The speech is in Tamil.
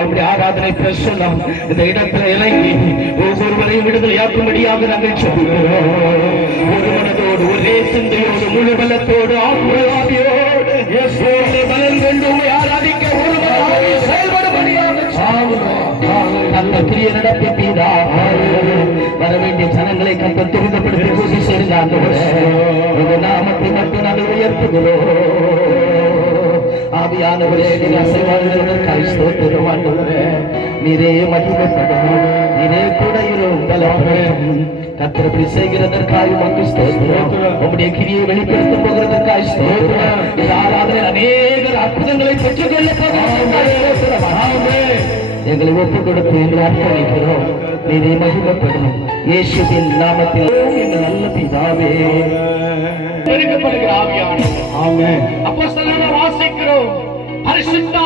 அப்படி ஆராதனை பிரசன்னம் இந்த இடத்துல இறங்கி ஒவ்வொருவரையும் விடுதலையாக்கும்படியாக நாங்கள் சொல்கிறோம். ஒரு மனதோடு ஒரே சிந்தையோடு முழு பலத்தோடு ஆத்மாவியோடு பலன் கொண்டு ஆராதிக்க ஒரு செயல்படும்படியாக நல்ல கிரிய நடத்திட்டீரா. வர வேண்டிய ஜனங்களை கத்த துரிதப்படுத்தி கூட்டி சேர்ந்தாங்க. நாமத்தை மட்டும் நாங்கள் உயர்த்துகிறோம். ஆவியானவரே, நீர் அசைவாடுவதற்காய் ஸ்தோத்திரம் ஆண்டவரே. நீரே மகிமைப்படும், நீரே கூட பலப்படும். கர்த்தர் செய்கிறதற்காக உமக்கு ஸ்தோத்திரம். உம்முடைய கிரியை வெளிப்படுத்த போகிறதற்காய் ஸ்தோத்திரம். இந்த ஆராதனை அநேகர் அற்புதங்களை பெற்றுக்கொள்ள எங்களை ஒப்புக் கொடுத்து என்று அர்ப்பணிக்கிறோம். நீரே மகிமைப்படும். இயேசுவின் நாமத்தில் எங்கள் நல்ல பிதாவே. வாசிக்கிறோம். பரிசுத்த